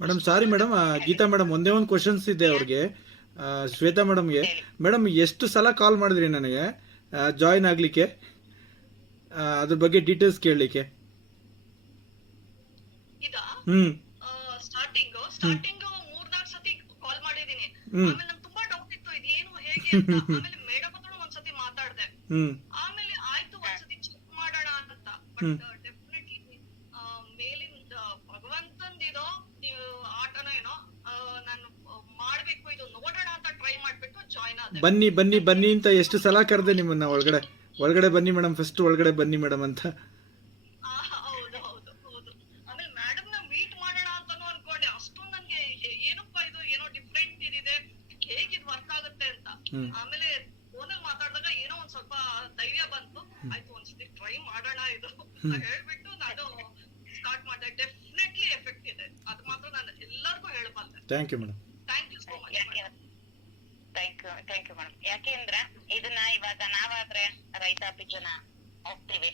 Madam sorry madam Geetha madam ಒಂದೇ ಒಂದು questions ಇದೆ ಅವ್ರಿಗೆ. ಶ್ವೇತಾ ಮೇಡಮ್ಗೆ ಮೇಡಮ್ ಎಷ್ಟು ಸಲ ಕಾಲ್ ಮಾಡಿದ್ರಿ ನನಗೆ? ಜಾಯಿನ್ ಆಗಲಿಕ್ಕೆ? ಅದ್ರ ಬಗ್ಗೆ ಡೀಟೇಲ್ಸ್ ಕೇಳಲಿಕ್ಕೆ. ಹ್ಞೂ ಹ್ಮ್. ಹ್ಞೂ ಸ್ಟಾರ್ಟಿಂಗ್ ಮೂರ್ನಾಲ್ಕು ಸತಿ ಕಾಲ್ ಮಾಡಿದೀನಿ ಹ್ಮ್. ಆಮೇಲೆ ನಂಗೆ ತುಂಬಾ ಡೌಟ್ ಇತ್ತು ಇದು ಏನು ಹೇಗೆ ಅಂತ ಆಮೇಲೆ ಮೇಡಮ್ ಹತ್ರ ಒಂದ್ಸತಿ ಮಾತಾಡ್ದೆ ಹ್ಮ್ ಆಮೇಲೆ ಆಯ್ತು ಒಂದ್ಸತಿ ಚೆಕ್ ಮಾಡೋಣ ಅಂತ ಹ್ಮ್. ಬಟ್ ಡೆಫಿನೆಟ್ಲಿ ಮೇಲಿಂದ ಭಗವಂತಂದಿದೋ ನೀವು ಆಟನೋ ಏನೋ ಆ, ನಾನು ಮಾಡ್ಬೇಕು ಇದು ನೋಡೋಣ ಅಂತ ಟ್ರೈ ಮಾಡ್ಬಿಟ್ಟು ಜಾಯ್ನ್ ಆದೆ ಬನ್ನಿ ಬನ್ನಿ ಬನ್ನಿ ಅಂತ ಎಷ್ಟು ಸಲ ಕರೆದೆ ನಿಮ್ಮನ್ನ? ಒಳಗಡೆ ಒಳಗಡೆ ಬನ್ನಿ ಮೇಡಮ್ ಫಸ್ಟ್ ಒಳಗಡೆ ಬನ್ನಿ ಮೇಡಮ್ ಅಂತ. ಆ, ಹೌದು ಹೌದು ಹೌದು. ಆಮೇಲೆ ಮೇಡಮ್ ಮೀಟ್ ಮಾಡೋಣ ಅಂತಾನು ಅನ್ಕೊಂಡೆ. ಅಷ್ಟೊಂದು ನನ್ಗೆ ಏನಪ್ಪಾ ಇದು? ಏನೋ ಡಿಫ್ರೆಂಟ್ ಇದಿದೆ. ಹೇಗೆ ಇದು ವರ್ಕ್ ಆಗುತ್ತೆ ಅಂತ. ಹ್ಮ್. ಆಮೇಲೆ ಫೋನಲ್ಲಿ ಮಾತಾಡಿದಾಗ ಏನೋ ಒಂದ್ ಸ್ವಲ್ಪ ಧೈರ್ಯ ಬಂತು. ಆಯ್ತು ಒಂದ್ಸತಿ ಟ್ರೈ ಮಾಡೋಣ ಇದು. ಹೇಳ್ಬಿಟ್ಟು ನಾನು ಸ್ಟಾರ್ಟ್ ಮಾಡಿದೆ. ಡೆಫಿನೆಟ್ಲಿ ಎಫೆಕ್ಟ್ ಇದೆ. ಅದು ಮಾತ್ರ ನಾನು ಎಲ್ಲರಿಗೂ ಹೇಳಬಲ್ಲೆ. Thank you madam thank you so much ಯಾಕೆ ಥ್ಯಾಂಕ್ ಯು ಮೇಡಮ್ ಯಾಕೆಂದ್ರೆ ಇದನ್ನ ಇವಾಗ ನಾವಾದ್ರೆ ರೈತಾಪಿ ಜನ ಹೋಗ್ತೀವಿ